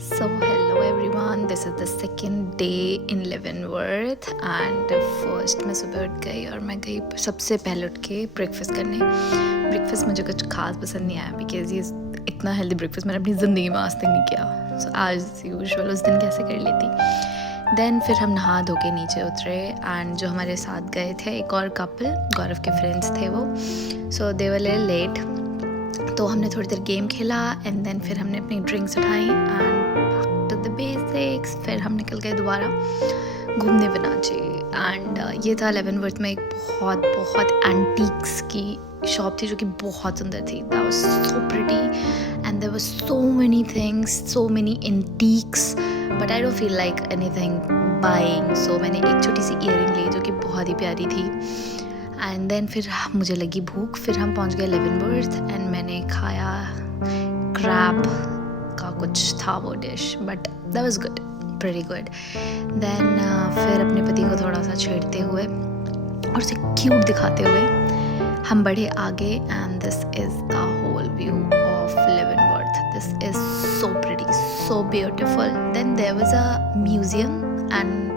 So hello everyone, this is the second day in Leavenworth and first मैं सुबह उठ गई और मैं गई सबसे पहले उठ के ब्रेकफास्ट करने। ब्रेकफास्ट मुझे कुछ खास पसंद नहीं आया बिकॉज ये इतना हेल्दी ब्रेकफास्ट मैंने अपनी ज़िंदगी में आज तक नहीं किया। सो आज यूजुअल उस दिन कैसे कर लेती। देन फिर हम नहा धो के नीचे उतरे एंड जो हमारे साथ गए थे एक और कपल, गौरव के फ्रेंड्स थे वो। सो दे वर लेट, तो हमने थोड़ी देर गेम खेला एंड देन फिर हमने अपनी ड्रिंक्स उठाई and back to the basics. फिर हम निकल गए दोबारा घूमने बनाचे एंड ये था लेवनवर्थ में एक बहुत एंटीक्स की शॉप थी जो कि बहुत सुंदर थी। That was so pretty and there were so many things, so many antiques, but I don't feel like anything buying. So मैंने एक छोटी सी ईयरिंग ली जो कि बहुत ही प्यारी थी एंड देन फिर मुझे लगी भूख। फिर हम पहुंच गए लेवनवर्थ एंड मैंने खाया क्रैब का कुछ था वो dish, but that was good, pretty good. Then फिर अपने पति को थोड़ा सा छेड़ते हुए और उसे क्यूट दिखाते हुए हम बढ़े आगे and this is the whole view of Leavenworth. This is so pretty, so beautiful. Then there was a museum and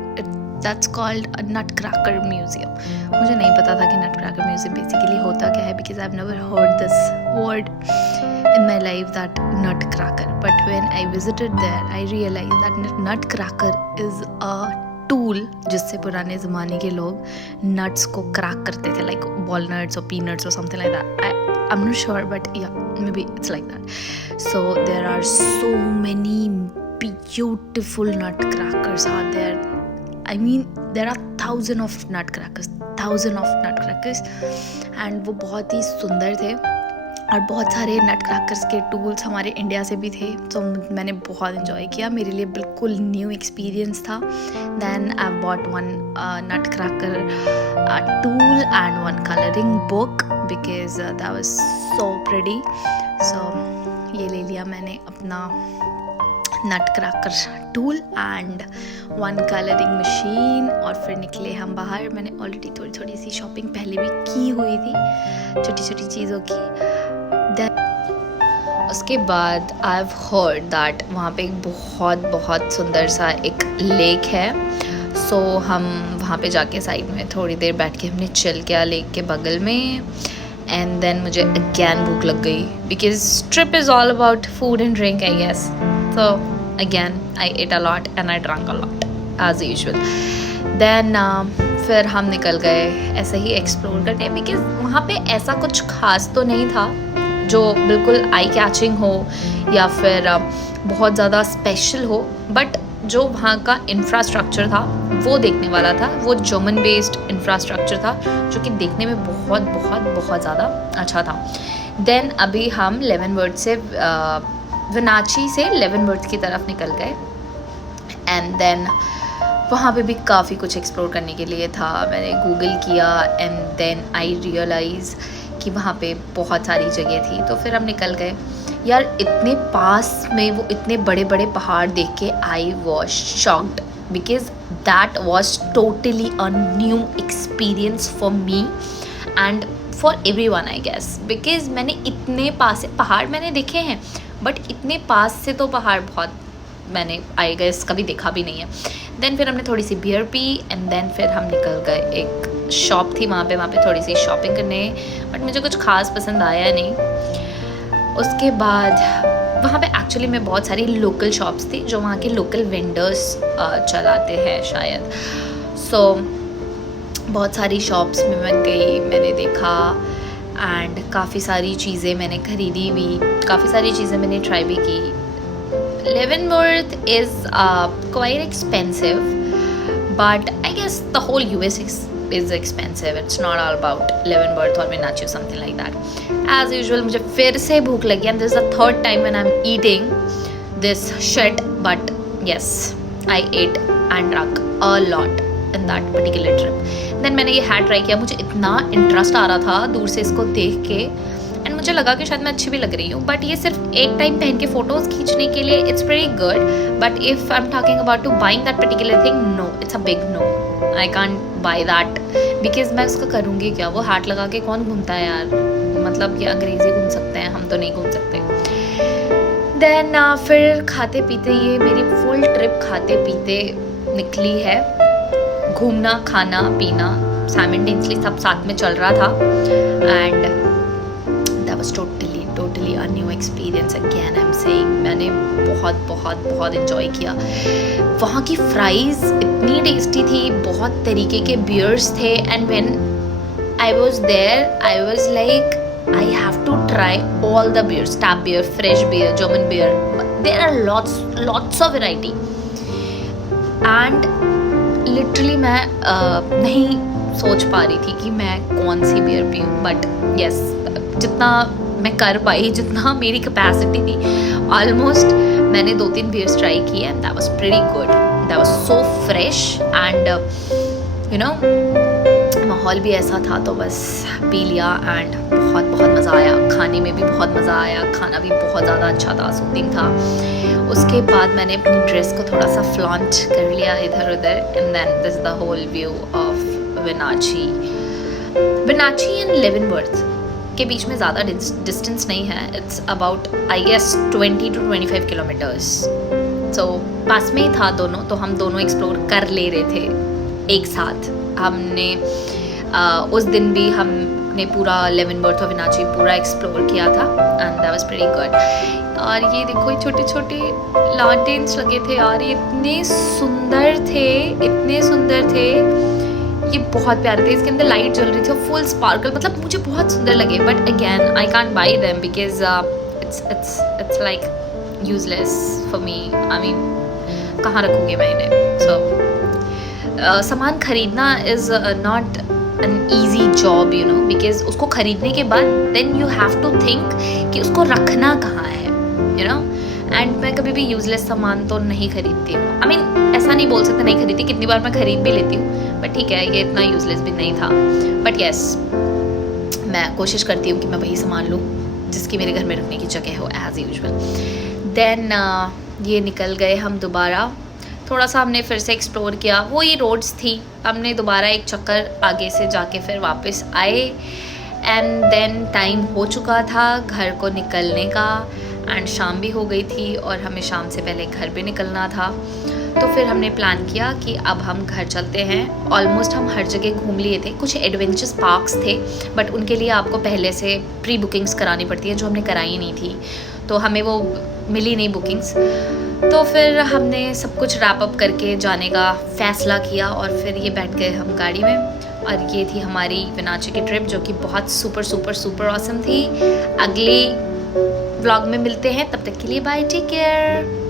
that's called a nut cracker museum. मुझे नहीं पता था कि नट क्रैकर म्यूजियम बेसिकली होता क्या है because I have never heard this word in my life, that nutcracker, but when I visited there I realized that nutcracker is a tool जिससे पुराने ज़माने के लोग nuts को crack करते थे, like walnuts or peanuts or something like that. I'm not sure, but yeah, maybe it's like that. So there are so many beautiful nutcrackers out there. I mean there are thousands of nutcrackers and वो बहुत ही सुंदर थे और बहुत सारे नट crackers के tools हमारे India से भी थे। तो मैंने बहुत इन्जॉय किया, मेरे लिए बिल्कुल न्यू एक्सपीरियंस था। Then I bought one nut cracker tool and one colouring book because that was so pretty. So ये ले लिया मैंने अपना nut cracker tool and one colouring machine और फिर निकले हम बाहर। मैंने ऑलरेडी थोड़ी सी शॉपिंग पहले भी की हुई थी छोटी छोटी चीज़ों की। उसके बाद आई हैव हर्ड दैट वहाँ पे एक बहुत सुंदर सा एक लेक है। सो हम वहाँ पे जाके साइड में थोड़ी देर बैठ के हमने चिल किया लेक के बगल में एंड देन मुझे अगेन भूख लग गई because trip is all about food and drink I guess. So again I ate a lot and I drunk a lot as usual. Then फिर हम निकल गए ऐसे ही एक्सप्लोर करने बिकॉज वहाँ पे ऐसा कुछ खास तो नहीं था जो बिल्कुल आई कैचिंग हो या फिर बहुत ज़्यादा स्पेशल हो, बट जो वहाँ का इंफ्रास्ट्रक्चर था वो देखने वाला था। वो जर्मन बेस्ड इंफ्रास्ट्रक्चर था जो कि देखने में बहुत ज़्यादा अच्छा था। देन अभी हम लेवनवर्थ से वनाची से लेवनवर्थ की तरफ निकल गए एंड देन वहाँ पे भी काफ़ी कुछ एक्सप्लोर करने के लिए था। मैंने गूगल किया एंड देन आई रियलाइज़ कि वहाँ पे बहुत सारी जगह थी। तो फिर हम निकल गए यार, इतने पास में वो इतने बड़े बड़े पहाड़ देख के I was shocked because that was totally a new experience for me and for everyone I guess. Because मैंने इतने पास से पहाड़ मैंने देखे हैं बट इतने पास से तो पहाड़ बहुत मैंने आई गेस कभी देखा भी नहीं है। देन फिर हमने थोड़ी सी बियर पी एंड देन फिर हम निकल गए, एक शॉप थी वहाँ पे थोड़ी सी शॉपिंग करने, बट मुझे कुछ खास पसंद आया नहीं। उसके बाद वहाँ पे एक्चुअली में बहुत सारी लोकल शॉप्स थी जो वहाँ के लोकल वेंडर्स चलाते हैं शायद। सो बहुत सारी शॉप्स में मैं गई, मैंने देखा एंड काफ़ी सारी चीज़ें मैंने खरीदी भी, काफ़ी सारी चीज़ें मैंने ट्राई भी की। Leavenworth is quite expensive, but I guess the whole US is expensive. It's not all about Leavenworth or Wenatchee or something like that. As usual, मुझे फिर से भूख लगी and this is the third time when I'm eating this shit. But yes, I ate and drank a lot in that particular trip. Then मैंने ये hat try किया, मुझे इतना इंटरेस्ट आ रहा था दूर से इसको देख के एंड मुझे लगा कि शायद मैं अच्छी भी लग रही हूँ, बट ये सिर्फ एक टाइम पहन के फ़ोटोज़ खींचने के लिए it's very good, but if I am talking about to buying that particular thing, no, it's a big no. I can't buy that because मैं उसका करूँगी क्या? वो हैट लगा के कौन घूमता है यार? मतलब ये अंग्रेज़ी घूम सकते हैं, हम तो नहीं घूम सकते। देन फिर खाते पीते ये मेरी फुल ट्रिप खाते पीते निकली है। घूमना खाना पीना साइमल्टेनियसली सब साथ में चल रहा था and that was totally a new experience again. I am saying मैंने बहुत एंजॉय किया। वहाँ की फ्राइज़ इतनी टेस्टी थी, बहुत तरीके के बियर्स थे and when I was there I was like I have to try all the beers, tap beer, fresh beer, German beer. There are lots of variety. And literally मैं नहीं सोच पा रही थी कि मैं कौन सी बियर पीऊँ, बट yes, जितना मैं कर पाई, जितना मेरी कैपेसिटी थी, ऑलमोस्ट मैंने 2-3 बियर्स ट्राई किए and that was pretty good. That was so fresh and you know माहौल भी ऐसा था तो बस पी लिया एंड बहुत मज़ा आया। खाने में भी बहुत मज़ा आया, खाना भी बहुत ज़्यादा अच्छा था, सूदिंग था। उसके बाद मैंने अपनी ड्रेस को थोड़ा सा फ्लॉन्ट कर लिया इधर उधर and then this the whole view of Wenatchee and Leavenworth के बीच में ज़्यादा डिस्टेंस नहीं है। It's about I guess 20 to 25 kilometres. So पास में ही था दोनों, तो हम दोनों एक्सप्लोर कर ले रहे थे एक साथ। हमने उस दिन भी हमने पूरा लेवनवर्थ और वेनाची पूरा एक्सप्लोर किया था and that was pretty good. और ये देखो ये छोटे छोटे लैंटर्न्स लगे थे यार, ये इतने सुंदर थे, ये बहुत प्यारे थे। इसके अंदर लाइट जल रही थी और फुल स्पार्कल, मतलब मुझे बहुत सुंदर लगे। But again I can't by them because it's like useless for me. I mean कहाँ रखूँगी मैं इन्हें? सो सामान खरीदना is not an easy job, you know, because उसको खरीदने के बाद then you have to think कि उसको रखना कहाँ है, you know, and मैं कभी भी useless सामान तो नहीं खरीदती हूँ। I mean ऐसा नहीं बोल सकते नहीं खरीदती, कितनी बार मैं खरीद भी लेती हूँ, but ठीक है ये इतना useless भी नहीं था। but yes मैं कोशिश करती हूँ कि मैं वही सामान लूँ जिसकी मेरे घर में रखने की जगह हो as usual। then ये निकल गए हम दोबारा। थोड़ा सा हमने फिर से एक्सप्लोर किया, वो ही रोड्स थी। हमने दोबारा एक चक्कर आगे से जाके फिर वापस आए एंड देन टाइम हो चुका था घर को निकलने का एंड शाम भी हो गई थी और हमें शाम से पहले घर भी निकलना था। तो फिर हमने प्लान किया कि अब हम घर चलते हैं। ऑलमोस्ट हम हर जगह घूम लिए थे। कुछ एडवेंचर्स पार्क्स थे बट उनके लिए आपको पहले से प्री बुकिंग्स करानी पड़ती हैं, जो हमने कराई नहीं थी, तो हमें वो मिली नहीं बुकिंग्स। तो फिर हमने सब कुछ रैप अप करके जाने का फ़ैसला किया और फिर ये बैठ गए हम गाड़ी में। और ये थी हमारी वेनाची की ट्रिप, जो कि बहुत सुपर ऑसम थी। अगले व्लॉग में मिलते हैं, तब तक के लिए बाय, टेक केयर।